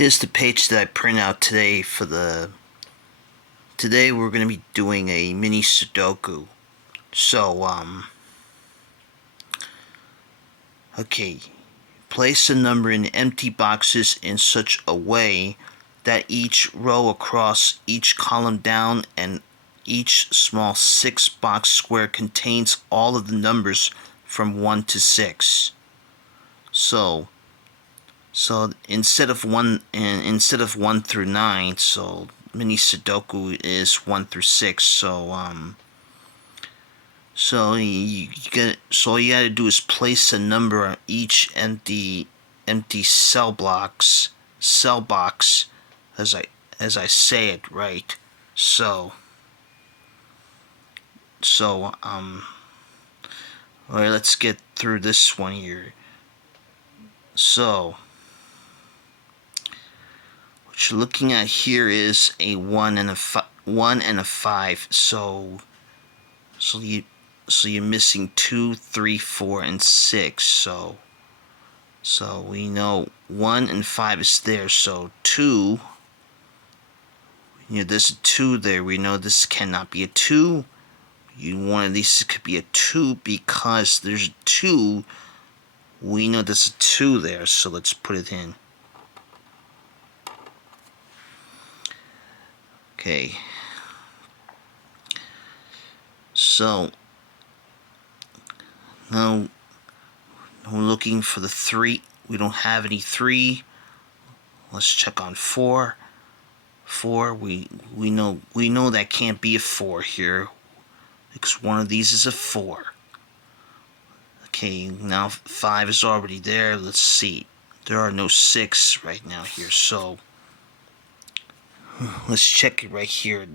Here's the page that I print out today for the... Today we're going to be doing a mini Sudoku. So, okay. Place a number in empty boxes in such a way that each row across, each column down, and each small 6-box square contains all of the numbers from 1 to 6. So instead of 1 through 9, so mini Sudoku is 1 through 6. So all you gotta do is place a number on each empty cell box, as I say it right. Alright, let's get through this one here. So what you're looking at here is a 1 and a 5. So you're missing 2, 3, 4, and 6. So we know 1 and 5 is there. So 2, there's a 2 there. We know this cannot be a 2. One of these could be a 2 because there's a 2. We know there's a 2 there. So let's put it in. Okay. So now we're looking for the 3. We don't have any 3. Let's check on 4. 4. We know that can't be a 4 here because one of these is a 4. Okay, now 5 is already there. Let's see. There are no 6 right now here, so let's check it right here.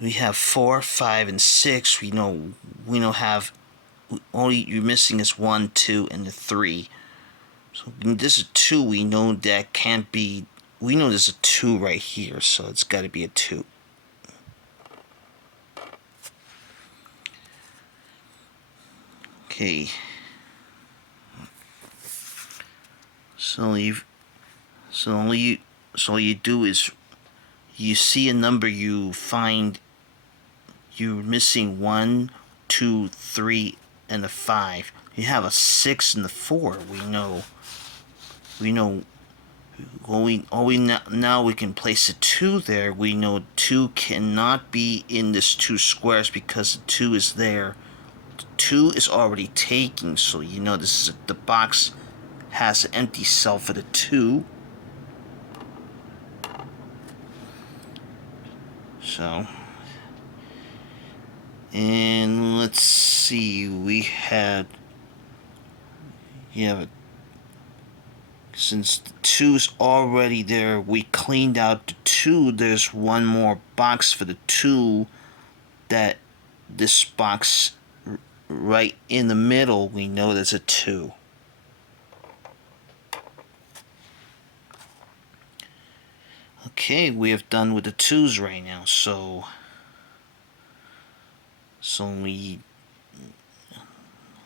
We have 4, 5, and 6. We know only you're missing is 1, 2, and the 3. So this is 2. We know that can't be. We know there's a 2 right here, so it's got to be a 2. Okay. So all you do is you see a number, you find you're missing 1, 2, 3, and a 5. You have a 6 and a 4. Now we can place a 2 there. We know 2 cannot be in this 2 squares because the 2 is there. 2 is already taken, so this is the box has an empty cell for the 2. So, and let's see, since the 2 is already there, we cleaned out the 2. There's one more box for the 2, that this box right in the middle, we know there's a 2. Okay, we have done with the 2's right now, so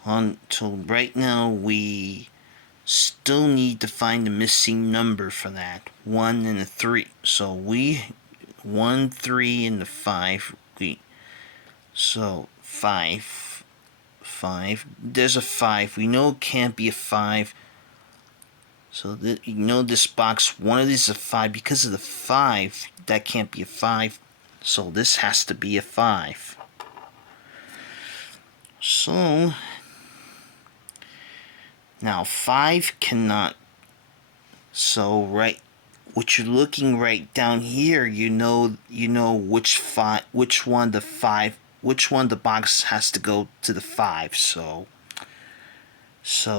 until right now we still need to find the missing number for that 1 and a 3. So 1, 3, and the 5. So 5. There's a 5. We know it can't be a 5. So this box, one of these is a 5 because of the 5. That can't be a 5. So this has to be a 5. So now 5 cannot. So what you're looking right down here, which one the box has to go to the 5. So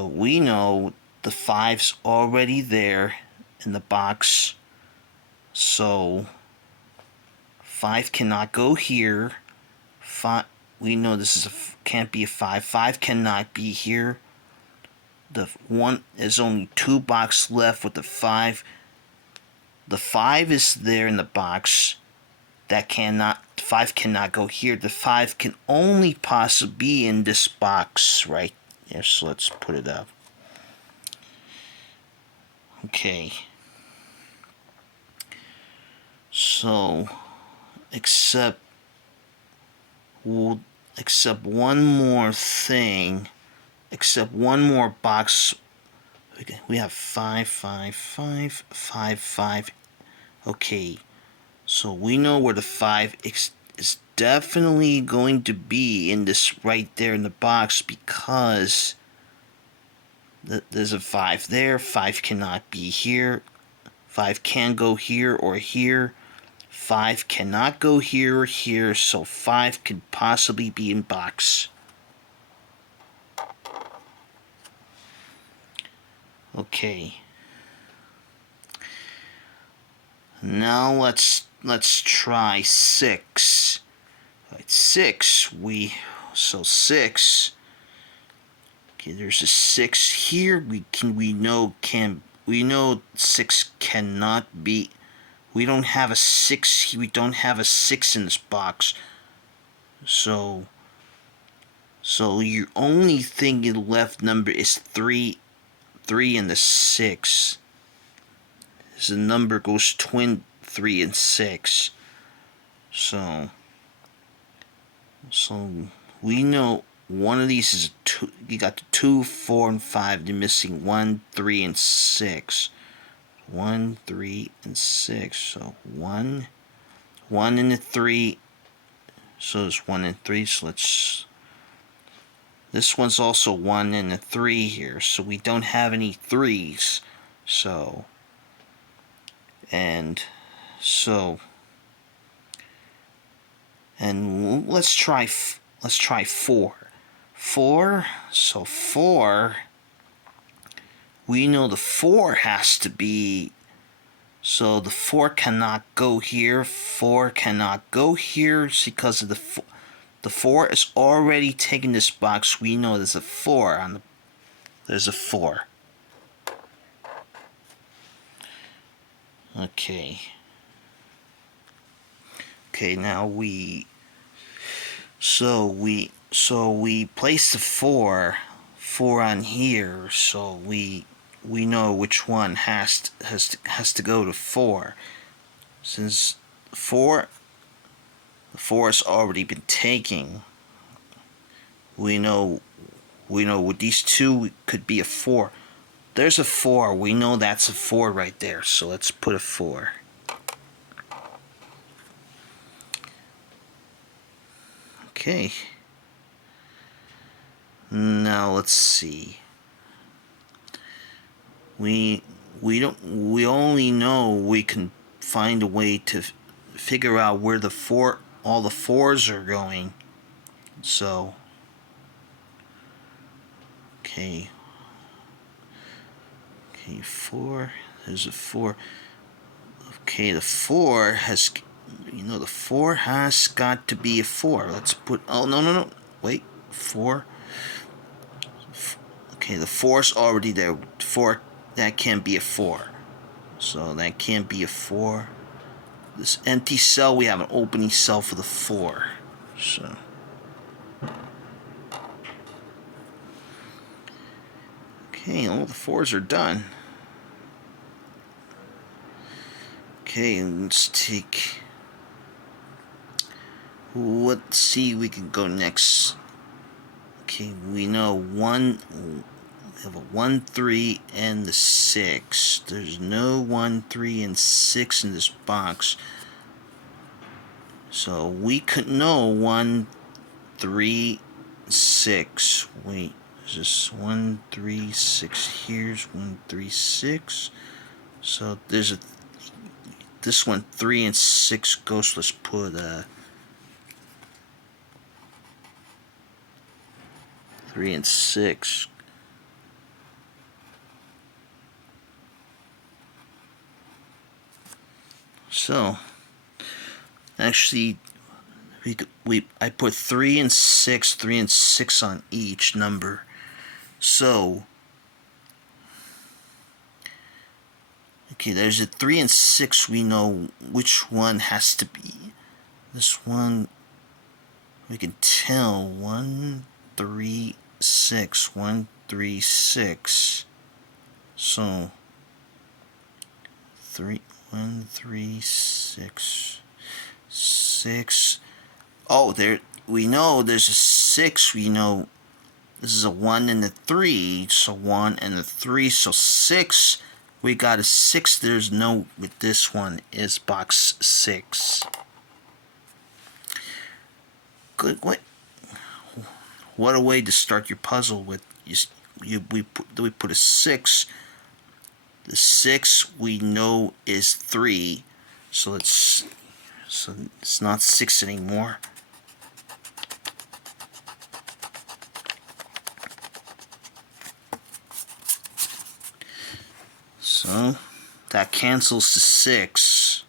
we know the 5's already there in the box. So 5 cannot go here. 5. We know this can't be a 5. 5 cannot be here. The 1 is only 2 boxes left with the 5. The 5 is there in the box. 5 cannot go here. The 5 can only possibly be in this box right here. So let's put it up. Okay. So, except one more thing. Except one more box. We have 5, 5, 5, 5, 5. Okay. So we know where the 5 is definitely going to be in this right there in the box, because there's a 5 there. 5 cannot be here. 5 can go here or here. 5 cannot go here or here, so 5 could possibly be in box. Okay. Now let's try 6. Right, 6. So 6. Okay, there's a 6 here. We know 6 cannot be. We don't have a 6. We don't have a 6 in this box. So your only thing left number is 3. 3 and the 6. The number goes twin 3 and 6. So we know one of these is 2. You got the 2, 4, and 5. You're missing 1, 3, and 6. 1, 3, and 6. So 1 and the 3. So it's 1 and 3. So let's. This one's also 1 and a 3 here. So we don't have any 3s. So. And let's try 4. 4. So 4. We know the 4 has to be. So the 4 cannot go here. 4 cannot go here because of the 4 is already taking this box. We know there's a 4 on the. There's a 4. Okay. Okay, now we place the 4 on here, so we know which one has to go to 4. Since the 4 has already been taken, we know with these two could be a 4. There's a 4. We know that's a 4 right there. So let's put a 4. Okay. Now let's see. We only know we can find a way to figure out where all the 4s are going. So okay, 4. There's a 4. Okay, the 4 has. The 4 has got to be a 4. Let's put. Oh no! Wait, 4. Okay, the 4's already there. 4. That can't be a 4. So that can't be a 4. This empty cell, we have an opening cell for the 4. So. Okay, all the 4s are done. Okay, let's take. Let's see, we can go next. Okay, we know 1. We have a 1, 3, and the 6. There's no 1, 3, and 6 in this box. So we could know 1, 3, 6. Wait, is this 1, 3, 6? Here's 1, 3, 6. So there's this one 3 and 6 goes. Let's put 3 and 6. So actually, I put 3 and 6, 3 and 6 on each number. So okay, there's a 3 and 6. We know which one has to be. This one we can tell 1, 3, 6. 1, 3, 6. So 3, 1, 3, 6, 6. Oh, there, we know there's a 6. We know this is a 1 and a 3. So 1 and a 3. So 6. We got a 6. There's no, with this one is box 6. Good. What a way to start your puzzle with. We put a 6. The 6 we know is 3. So it's not 6 anymore. So that cancels to 6.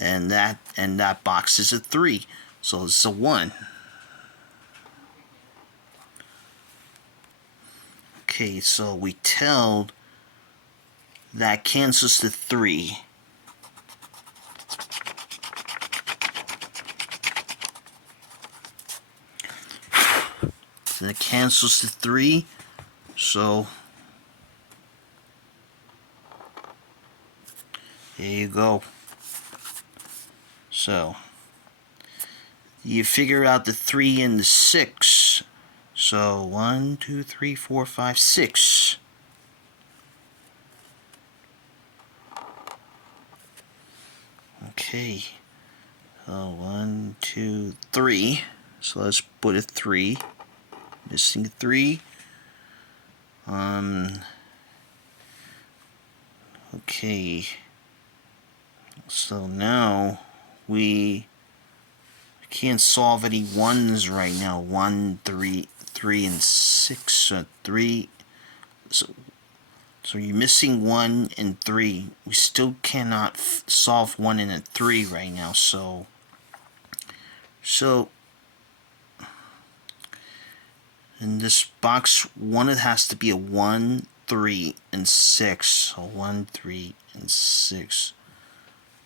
And that box is a 3. So it's a 1. Okay, so we tell that cancels to 3. So that cancels to 3. So there you go. So you figure out the 3 and the 6. So 1, 2, 3, 4, 5, 6. Okay. So 1, 2, 3. So let's put a 3. Missing 3. Okay. So now we can't solve any 1s right now. 1, 3, 3, and 6. 3. So you're missing 1 and 3. We still cannot solve 1 and a 3 right now. So in this box, one it has to be a 1, 3, and 6. So 1, 3, and 6.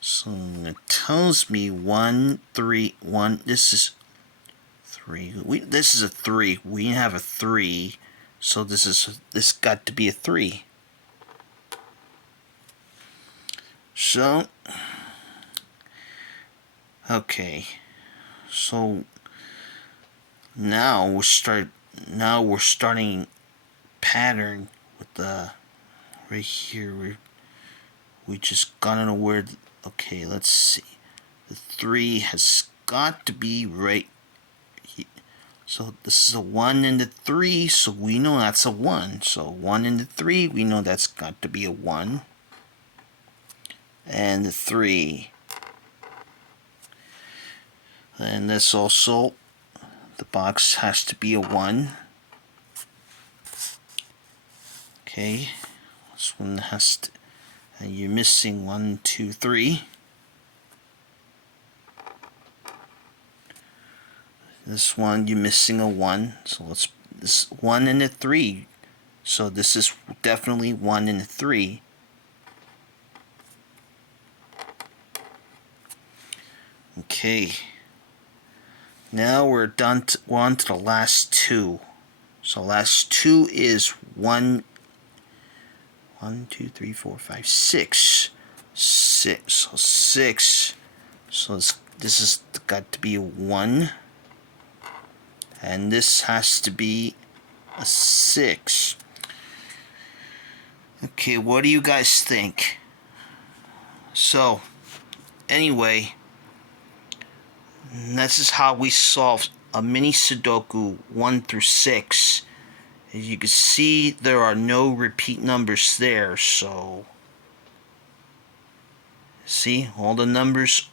So it tells me 1, 3, 1. This is 3. This is a 3. We have a 3. So this got to be a 3. So okay. So now we're starting pattern with the right here. We just gotta know where. Okay, let's see. The 3 has got to be right here. So this is a 1 and a 3, so we know that's a 1. So 1 and the 3, we know that's got to be a 1. And the 3. And this also, the box has to be a 1. Okay, this one has to, and you're missing 1, 2, 3. This one you're missing a 1, so this 1 and a 3. So this is definitely 1 and a 3. Okay. Now we're on to the last 2. So last 2 is 1, 2, 3, 4, 5, 6. 6. So 6. So this has got to be a 1. And this has to be a 6. Okay, what do you guys think? So, anyway, this is how we solve a mini Sudoku 1 through 6. As you can see, there are no repeat numbers there, so see, all the numbers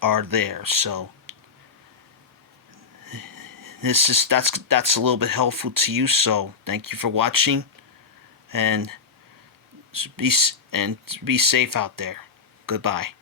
are there. So that's a little bit helpful to you. So thank you for watching, and be safe out there. Goodbye.